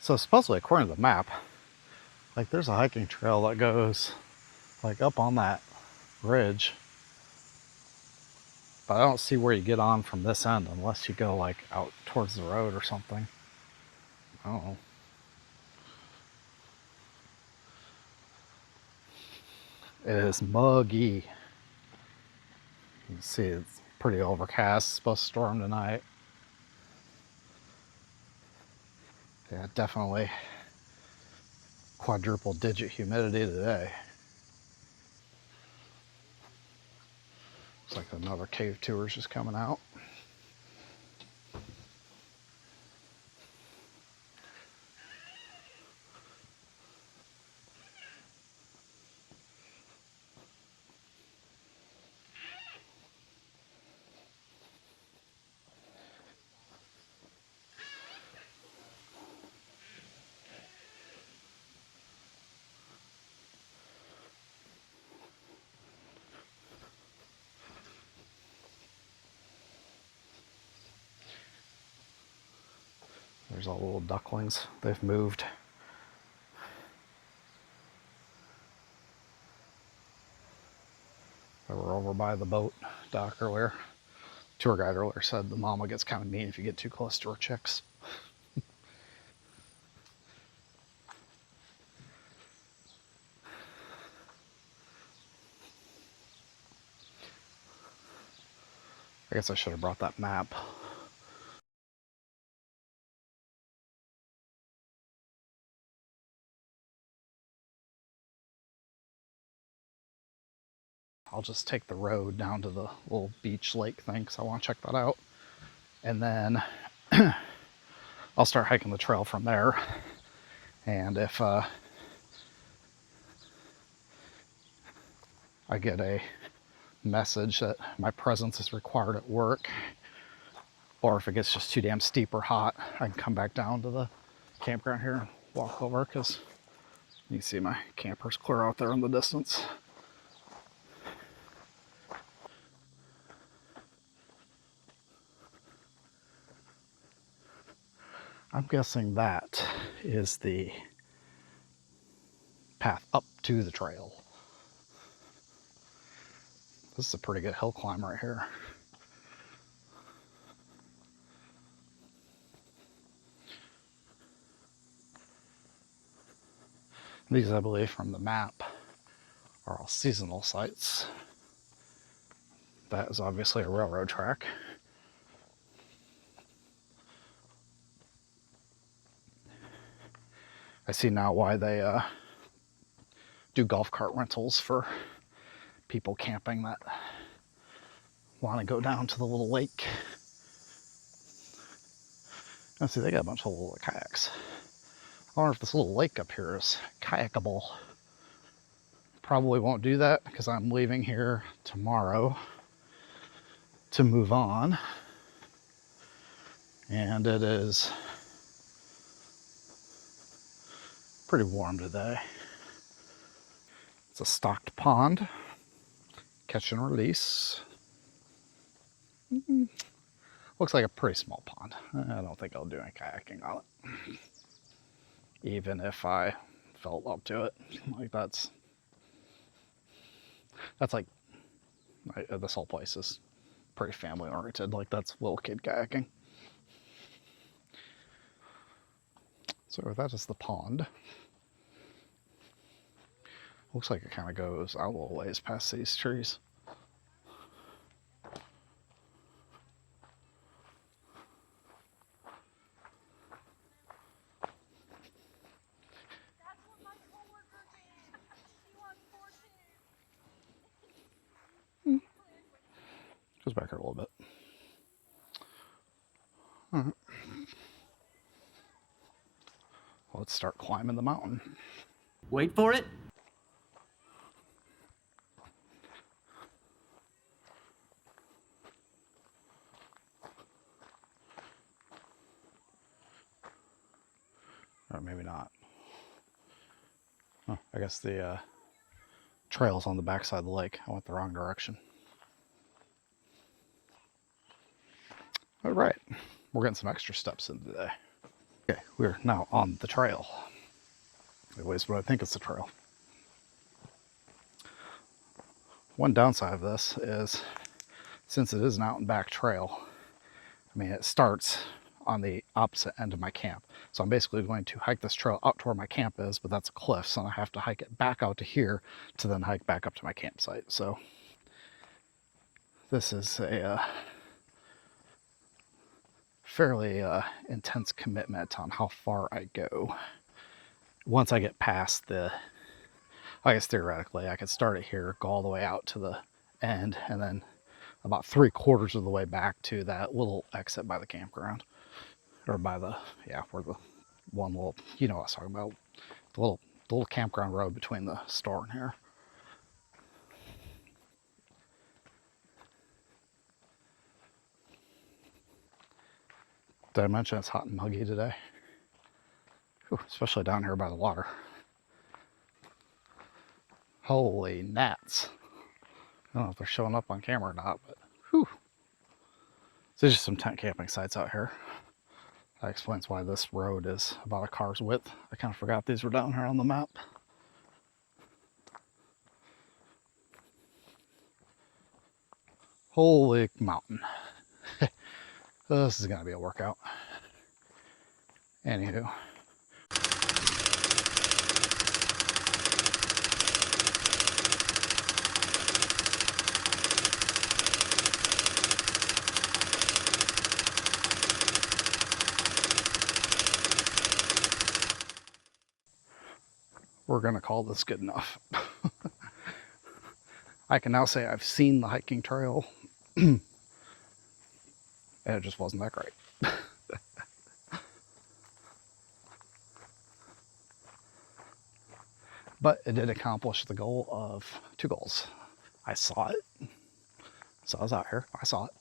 So supposedly, according to the map, like there's a hiking trail that goes like up on that ridge. But I don't see where you get on from this end unless you go like out towards the road or something. I don't know. It is muggy. You can see it's pretty overcast. It's supposed to storm tonight. Yeah, definitely quadruple digit humidity today. Looks like another cave tour is just coming out. There's all the little ducklings. They've moved. They were over by the boat dock earlier. Tour guide earlier said the mama gets kind of mean if you get too close to her chicks. I guess I should have brought that map. I'll just take the road down to the little beach lake thing because I want to check that out. And then I'll start hiking the trail from there. And if I get a message that my presence is required at work, or if it gets just too damn steep or hot, I can come back down to the campground here and walk over because you can see my campers clear out there in the distance. I'm guessing that is the path up to the trail. This is a pretty good hill climb right here. These, I believe, from the map, are all seasonal sites. That is obviously a railroad track. I see now why they do golf cart rentals for people camping that want to go down to the little lake. And see, they got a bunch of little kayaks. I wonder if this little lake up here is kayakable. Probably won't do that because I'm leaving here tomorrow to move on. And it is pretty warm today. It's a stocked pond, catch and release. Looks like a pretty small pond. I don't think I'll do any kayaking on it, even if I felt up to it. Like that's like, this whole place is pretty family oriented. Like that's little kid kayaking. So that is the pond. Looks like it kind of goes out a little ways past these trees. Goes back here a little bit. All right. Let's start climbing the mountain. Wait for it. Or maybe not. Oh, I guess the trail's on the backside of the lake. I went the wrong direction. All right, we're getting some extra steps in today. Okay, we're now on the trail. At least what I think is the trail. One downside of this is, since it is an out and back trail, I mean, it starts on the opposite end of my camp. So I'm basically going to hike this trail out to where my camp is, but that's a cliff, so I have to hike it back out to here to then hike back up to my campsite. So this is a fairly intense commitment on how far I go. Once I get past the, I guess theoretically I could start it here, go all the way out to the end, and then about 3/4 of the way back to that little exit by the campground. Or by the, yeah, where the one little, you know what I was talking about, the little campground road between the store and here. Did I mention it's hot and muggy today? Whew, especially down here by the water. Holy gnats. I don't know if they're showing up on camera or not, but whew. So there's just some tent camping sites out here. That explains why this road is about a car's width. I kind of forgot these were down here on the map. Holy mountain. This is going to be a workout. Anywho. We're going to call this good enough. I can now say I've seen the hiking trail, and it just wasn't that great. But it did accomplish the goal of 2 goals. I saw it, so I was out here, I saw it.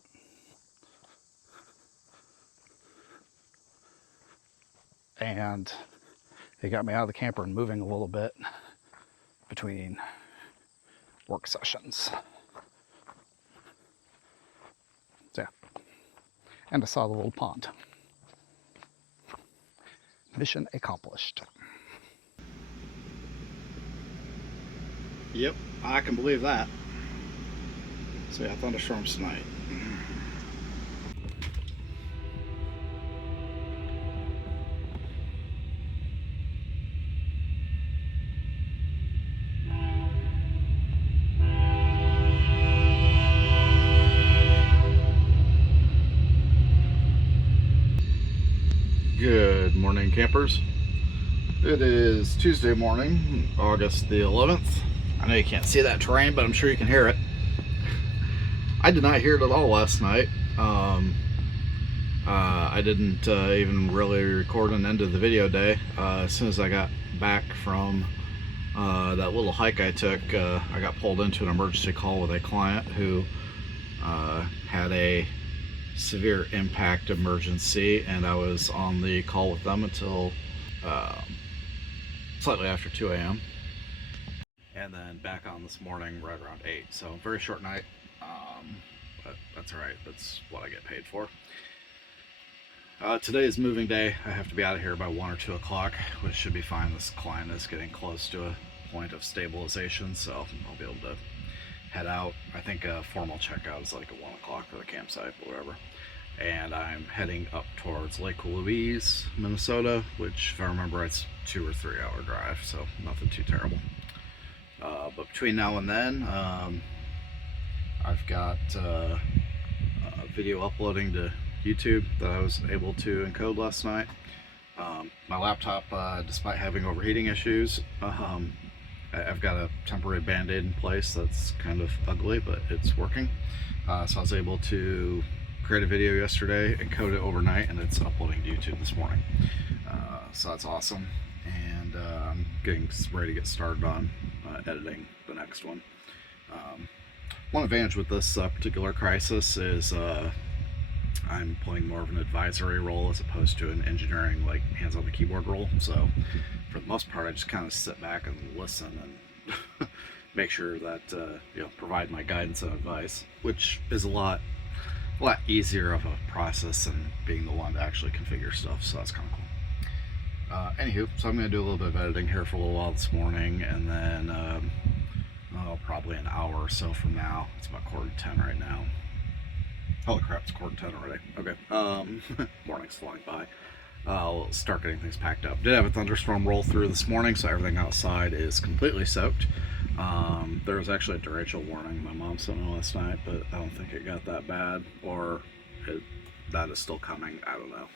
And it got me out of the camper and moving a little bit between work sessions. So yeah, and I saw the little pond. Mission accomplished. Yep, I can believe that. So yeah, thunderstorms tonight. Good morning, campers. It is Tuesday morning, August the 11th. I know you can't see that terrain, but I'm sure you can hear it. I did not hear it at all last night. I didn't even really record an end of the video day. As soon as I got back from that little hike I took, I got pulled into an emergency call with a client who had a severe impact emergency, and I was on the call with them until slightly after 2 a.m. and then back on this morning right around 8. So very short night, but that's all right. That's what I get paid for. Today is moving day. I have to be out of here by 1 or 2 o'clock, which should be fine. This client is getting close to a point of stabilization, so I'll be able to head out. I think a formal checkout is like at 1 o'clock for the campsite, but whatever. And I'm heading up towards Lake Louise, Minnesota, which, if I remember, it's 2 or 3 hour drive, so nothing too terrible. But between now and then, I've got video uploading to YouTube that I was able to encode last night. My laptop, despite having overheating issues, I've got a temporary band-aid in place that's kind of ugly, but it's working. So I was able to create a video yesterday, encode it overnight, and it's uploading to YouTube this morning. So that's awesome. And I'm getting ready to get started on editing the next one. One advantage with this particular crisis is I'm playing more of an advisory role as opposed to an engineering, like hands on the keyboard role. So for the most part, I just kind of sit back and listen and make sure that provide my guidance and advice, which is a lot easier of a process than being the one to actually configure stuff. So that's kind of cool. Anywho, so I'm going to do a little bit of editing here for a little while this morning, and then probably an hour or so from now. It's about 9:45 right now. Holy crap, it's 9:45 already. Okay, morning's flying by. I'll start getting things packed up. Did have a thunderstorm roll through this morning, so everything outside is completely soaked. There was actually a derecho warning my mom sent me last night, but I don't think it got that bad, or that is still coming. I don't know.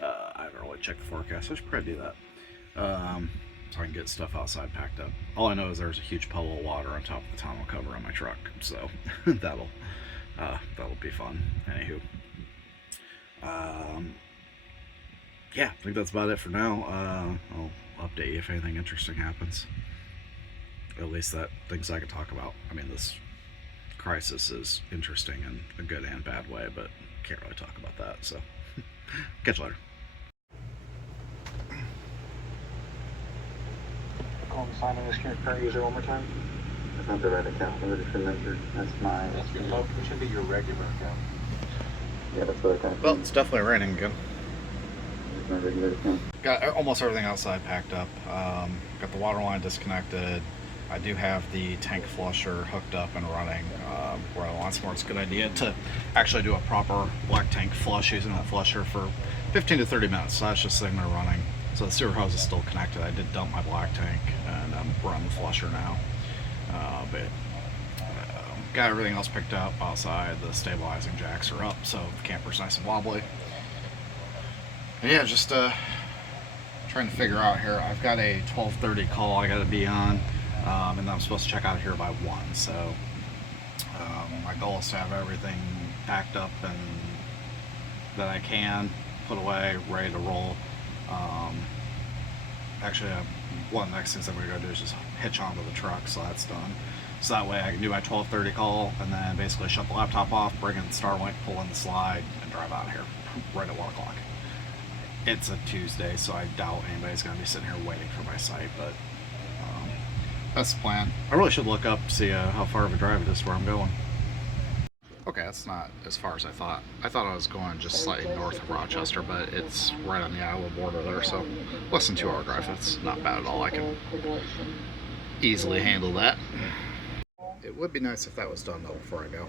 I haven't really checked the forecast. I should probably do that, so I can get stuff outside packed up. All I know is there's a huge puddle of water on top of the tonneau cover on my truck, so that'll be fun. Anywho, yeah, I think that's about it for now. I'll update you if anything interesting happens. At least that things I can talk about. I mean, this crisis is interesting in a good and bad way, but can't really talk about that. So, catch you later. Call the sign on this current user one more time. That's not the right account. Let me just remember. That's my. That's your local. It should be your regular account. Yeah, that's what I kind of. Well, it's definitely raining again. That's my regular account. Got almost everything outside packed up. Got the water line disconnected. I do have the tank flusher hooked up and running. Where I want more, it's a good idea to actually do a proper black tank flush using that flusher for 15 to 30 minutes. So that's just sitting there running. So the sewer hose is still connected. I did dump my black tank, and I'm running the flusher now. But got everything else picked up outside. The stabilizing jacks are up, so the camper's nice and wobbly. And yeah, just trying to figure out here. I've got a 12:30 call I got to be on, and then I'm supposed to check out of here by 1. So my goal is to have everything packed up and that I can put away, ready to roll. Actually, one of the next things I'm going to go do is just hitch onto the truck, so that's done. So that way I can do my 12:30 call and then basically shut the laptop off, bring in Starlink, pull in the slide, and drive out of here right at 1 o'clock. It's a Tuesday, so I doubt anybody's going to be sitting here waiting for my site, but that's the plan. I really should look up, see how far of a drive it is to where I'm going. Okay, that's not as far as I thought. I thought I was going just slightly north of Rochester, but it's right on the Iowa border there, so less than 2-hour drive. That's not bad at all. I can easily handle that. It would be nice if that was done though before I go.